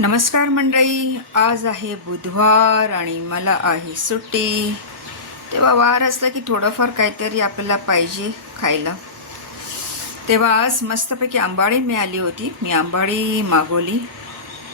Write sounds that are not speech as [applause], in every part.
नमस्कार मंडळी आज आहे बुधवार आणि मला आहे सुट्टी. तेव्हा वार असला की थोडंफार काहीतरी आपल्याला पाहिजे खायला. तेव्हा आज मस्तपैकी आंबाडी मिळाली होती. मी आंबाडी मागवली.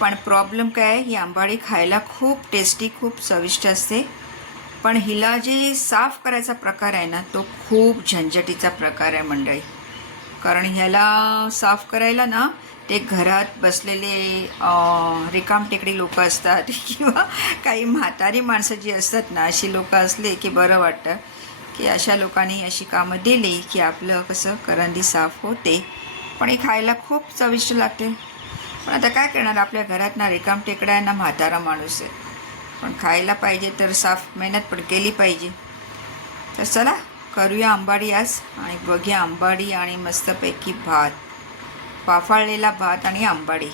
पण प्रॉब्लेम काय आहे? ही आंबाडी खायला खूप टेस्टी खूप चविष्ट असते. पण हिला जे साफ करायचा प्रकार आहे ना तो खूप झंझटीचा प्रकार आहे मंडळी. कारण ह्याला साफ करायला ना ते घरात बसलेले रिकाम टेकडी लोक असतात [laughs] किंवा काही म्हातारी माणसं जी असतात ना अशी लोक असले की बरं वाटतं की अशा लोकांनी अशी कामं दिली की आपलं कसं करंदी साफ होते. पण हे खायला खूप चविष्ट लागते. पण आता काय करणार आपल्या घरात ना रिकामटेकड्या आहे ना म्हातारा माणूस आहे. पण खायला पाहिजे तर साफ मेहनत पण केली पाहिजे. तर चला करूया आंबाडी आज आणि बघूया आंबाडी आणि मस्तपैकी भात. वाफाळलेला भात आणि आंबाडी.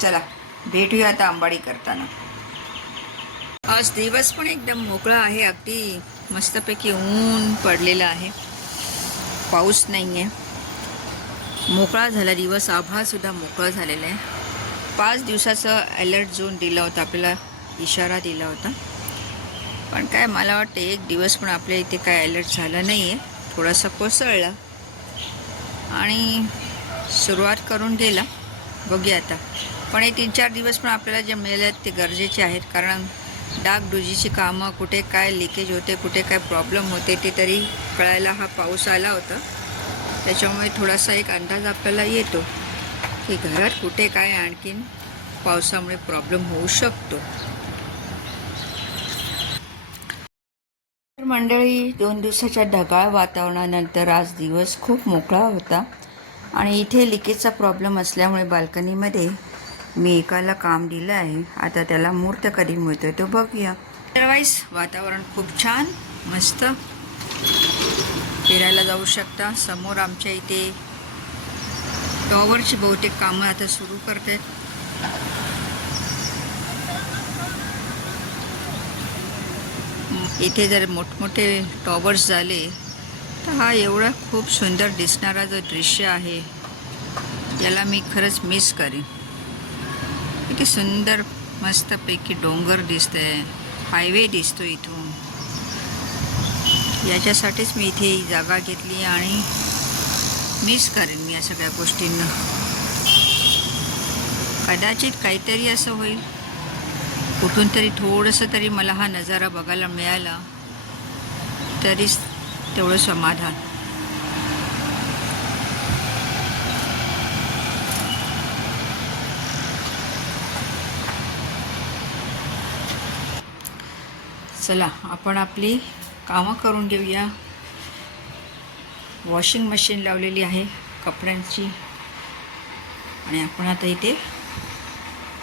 चला भेटूया आता आंबाडी करताना. आज दिवस पण एकदम मोकळा आहे अगदी मस्तपैकी ऊन पडलेलं आहे. पाऊस नाही आहे मोकळा झाला दिवस आभाळसुद्धा मोकळा झालेला आहे. पाच दिवसाचं अलर्ट झोन दिला होता आपल्याला इशारा दिला होता. पण काय मला वाटतं एक दिवस पण आपल्या इथे काय अलर्ट झालं नाही आहे थोडासा कोसळला. आणि सुरुवात करून गेला बघूया आता. पण हे तीन चार दिवस पण आपल्याला जे मिळाले आहेत ते गरजेचे आहेत. कारण डागडुजीची कामं कुठे काय लिकेज होते कुठे काय प्रॉब्लेम होते ते तरी कळायला हा पाऊस आला होता. त्याच्यामुळे थोडासा एक अंदाज आपल्याला येतो की घरात कुठे काय आणखीन पावसामुळे प्रॉब्लेम होऊ शकतो. मंडळी दोन दिवसाच्या ढगाळ वातावरणानंतर आज दिवस खूप मोकळा होता. आणि इथे लिकेजचा प्रॉब्लेम असल्यामुळे बाल्कनीमध्ये मी एकाला काम दिलं आहे. आता त्याला मूर्त कधी मिळतोय तो बघूया. अदरवाईज वातावरण खूप छान मस्त. फिरायला जाऊ शकता. समोर आमच्या इथे टॉवरची बहुतेक कामं आता सुरू करतात इथे जर मोठमोठे टॉवर्स झाले हा एवढा खूप सुंदर दिसणारा जो दृश्य आहे याला मी खरंच मिस करीन. किती सुंदर मस्तपैकी डोंगर दिसतंय हायवे दिसतो इथून. याच्यासाठीच मी इथे ही जागा घेतली आणि मिस करेन मी या सगळ्या गोष्टींना. कदाचित काहीतरी असं होईल. कुठून तरी थोडंसं तरी मला हा नजारा बघायला मिळाला. तरीच तेवढं समाधान. चला आपण आपली कामं करून घेऊया. वॉशिंग मशीन लावलेली आहे कपड्यांची. आणि आपण आता इथे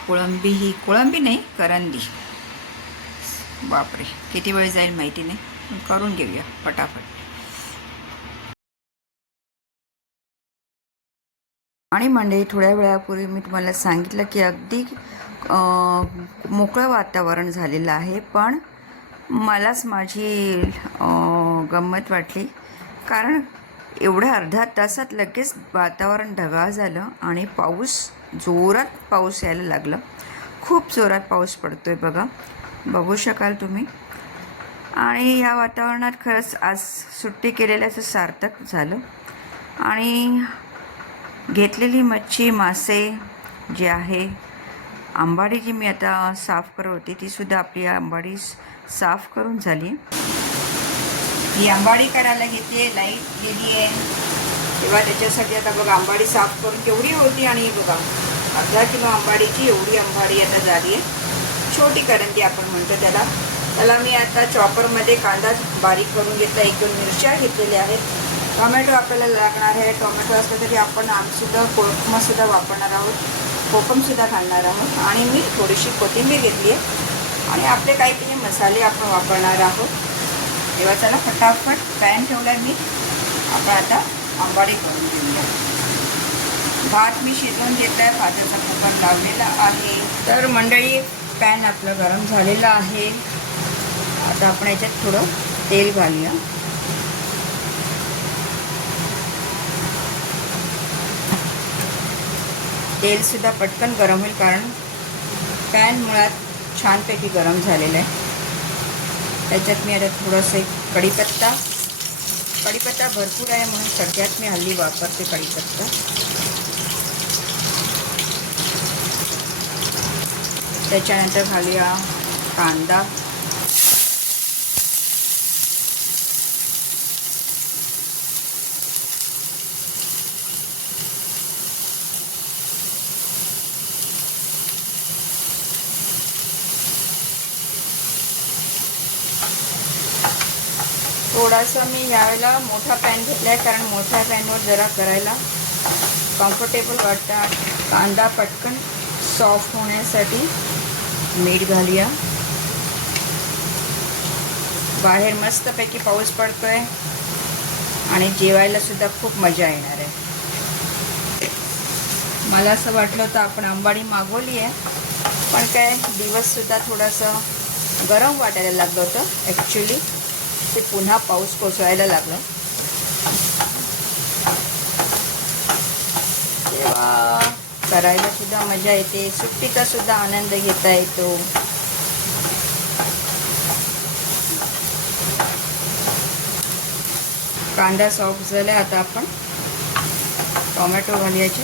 कोळंबी ही कोळंबी नाही करंदी. बापरे किती वेळ जाईल माहिती नाही. करून घेऊया पटापट. आणि मंडळी थोड्या वेळापूर्वी मी तुम्हाला सांगितलं की अगदी मोकळं वातावरण झालेलं आहे पण मलाच माझी गंमत वाटली. कारण एवढ्या अर्धा तासात लगेच वातावरण ढगाळ झालं आणि पाऊस जोरात पाऊस यायला लागला. खूप जोरात पाऊस पडतो आहे बघा. बघू शकाल तुम्ही. आणि या वातावरणात खरंच आज सुट्टी केलेल्याचं सार्थक झालं. आणि घेतलेली मच्छी मासे जे आहे आंबाडी जी मी आता साफ करत होती तीसुद्धा आपली आंबाडी साफ करून झाली. ही आंबाडी करायला घेते लाइट गेली आहे. तेव्हा त्याच्यासाठी आता बघा आंबाडी साफ करून केवढी होती आणि बघा अर्धा किलो आंबाडीची एवढी आंबाडी आता झाली आहे. छोटी करंजी आपण म्हणतो त्याला. त्याला मी आता चॉपरमध्ये कांदा बारीक करून घेतला एक दोन मिरच्या घेतलेल्या आहेत. टोमॅटो आपल्याला लागणार आहे. टोमॅटो असलं तरी आपण आमसुद्धा कोकमसुद्धा वापरणार आहोत. कोकमसुद्धा घालणार आहोत. आणि मी थोडीशी कोथिंबीर घेतली आहे. आणि आपले काही काही मसाले आपण वापरणार आहोत. तेव्हा त्याला फटाफट पॅन ठेवला मी. आपण आता आंबाडी करून घेऊया. भात मी शिजवून घेतला आहे भाताचा कुकर लावलेला आहे. तर मंडळी पॅन आपलं गरम झालेलं आहे. आता आपण याच्यात थोडं तेल घालूया. तेलसुद्धा पटकन गरम होईल कारण पॅन मुळात छानपैकी गरम झालेलं आहे. त्याच्यात मी आता थोडंसं एक कढीपत्ता कढीपत्ता भरपूर आहे म्हणून सगळ्यात मी हल्ली वापरते कढीपत्ता. त्याच्यानंतर घालूया कांदा. थोडासा मी यावेळेला मोठा पॅन घेतला आहे कारण मोठ्या पॅनवर जरा करायला कम्फर्टेबल वाटतं. कांदा पटकन सॉफ्ट होण्यासाठी मीठ घालूया. बाहेर मस्तपैकी पाऊस पडतोय आणि जेवायला सुद्धा खूप मजा येणार आहे. मला असं वाटलं होतं आपण अंबाडी मागवली आहे पण काय दिवससुद्धा थोडंसं गरम वाटायला लागलं होतं. ॲक्च्युली ते पुन्हा पाऊस कोसळायला लागलं. तेव्हा करायला सुद्धा मजा येते. सुट्टीचा सुद्धा आनंद घेता येतो. कांदा सॉफ्ट झाला आता आपण. टोमॅटो घालायचे.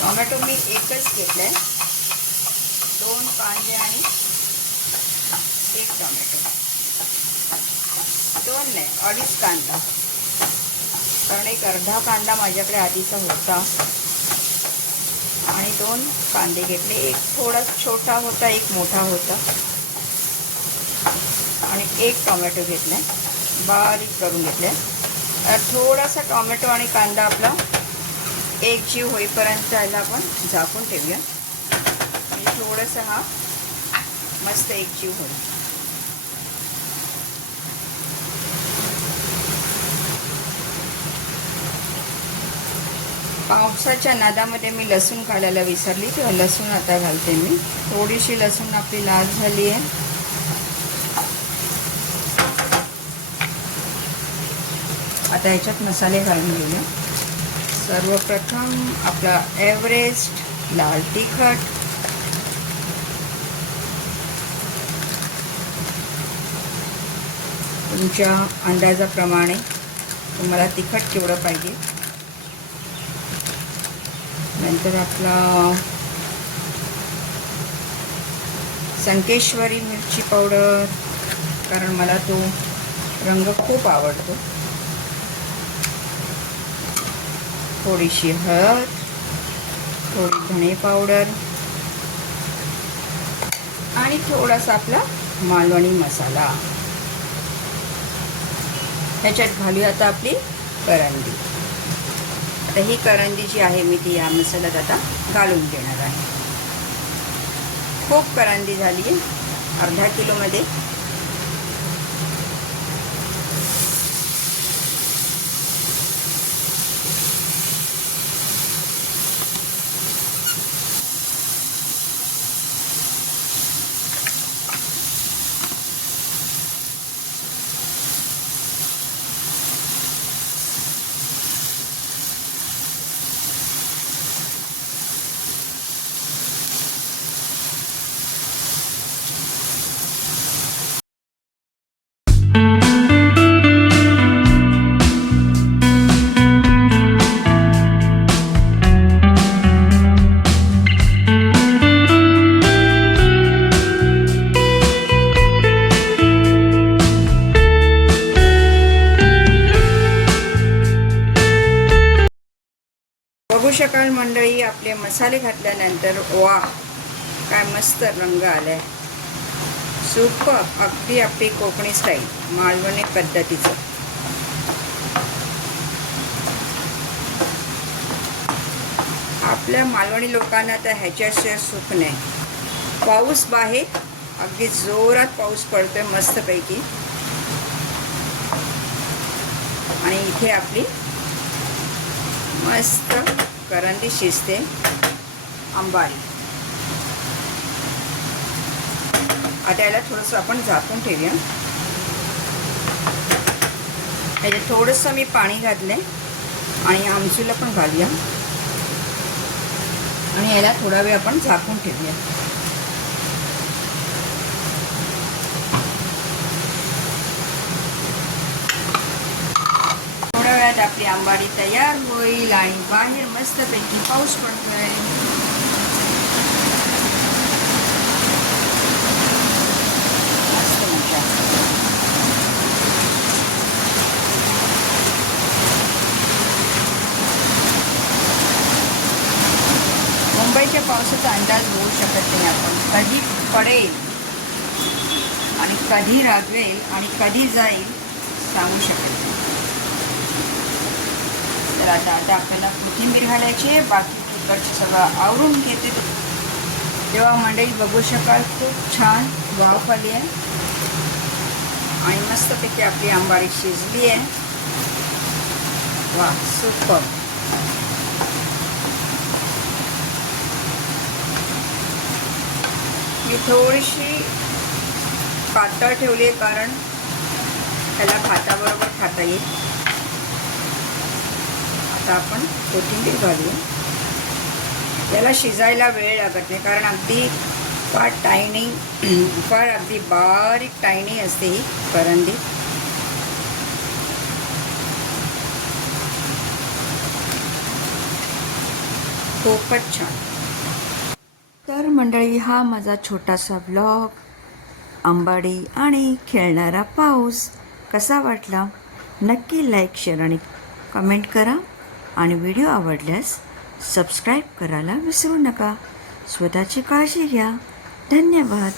टोमॅटो मी एकच घेतलाय. दोन कांदे आणि एक टोमॅटो. दोन नाही अडीच कांदा. कारण एक अर्धा कांदा माझ्याकडे आधीचा होता. आणि दोन कांदे घेतले. एक थोडा छोटा होता एक मोठा होता. आणि एक टोमॅटो घेतला. बारीक करून घेतले. थोडासा टोमॅटो आणि कांदा आपला एक जीव होईपर्यंत याला आपण झाकून ठेवूया. थोडंसं हा मस्त एक जीव होईल. पावसाच्या नादामध्ये मी लसूण काढायला विसरली तेव्हा लसूण आता घालते मी. थोडीशी लसूण आपली लाल झाली आहे. आता ह्याच्यात मसाले घालून घेऊया. सर्वप्रथम आपला एव्हरेस्ट लाल तिखट. तुमच्या अंदाजाप्रमाणे तुम्हाला तिखट केवढं पाहिजे? नंतर आपला संकेश्वरी मिरची पावडर कारण मला तो रंग खूप आवडतो. थोडीशी हळद थोडी धणे पावडर आणि थोडासा आपला मालवणी मसाला. ह्याच्यात घालूया आता आपली करंदी. आता ही करंदी जी आहे मी ती या मसाल्यात आता घालून देणार आहे. खूप करंदी झाली आहे. अर्धा किलोमध्ये सकाळ मंडळी आपले मसाले घातल्यानंतर वा काय मस्त रंग आलाय. सुपर अगदी आपली कोकणी स्टाईल मालवणी पद्धतीचं. आपल्या मालवणी लोकांना तर ह्याच्याशिवाय सुख नाही. पाऊस बाहेर अगदी जोरात पाऊस पडतोय मस्तपैकी. आणि इथे आपली मस्त करंदी शिजते. आंबाडी आता याला थोडंसं आपण झाकून ठेवूया. त्याच्यात थोडंसं मी पाणी घातलं आणि आमचूला पण घालूया. आणि याला थोडा वेळ आपण झाकून ठेवूया. थोड्या आपली आंबाडी तयार होईल आणि बाहेर मस्तपैकी पाऊस पडतोय. मस्त मजा मुंबईच्या पावसाचा अंदाज होऊ शकत नाही आपण. कधी पडेल आणि कधी रागवेल आणि कधी जाईल सांगू शकत तर आता आता आपल्याला कोथिंबीर घालायची आहे. बाकी तिकडचं सगळं आवरून घेते. तेव्हा मंडळी बघू शकाल. खूप छान वाफ आली आहे. आणि मस्तपैकी आपली आंबाडी शिजली आहे. वा सुपर. मी थोडीशी पातळ ठेवली आहे कारण त्याला भाताबरोबर खाता येईल. आता आपण कोथिंबीर घालूया त्याला शिजायला वेळ लागत नाही कारण अगदी फार टायनी [clears throat] फार अगदी बारीक टायनी असते ही करंदी. खूपच छान. तर मंडळी हा माझा छोटासा ब्लॉग आंबाडी आणि खेळणारा पाऊस कसा वाटला? नक्की लाईक शेअर आणि कमेंट करा. आणि व्हिडिओ आवडल्यास सबस्क्राईब करायला विसरू नका. स्वतःची काळजी घ्या. धन्यवाद.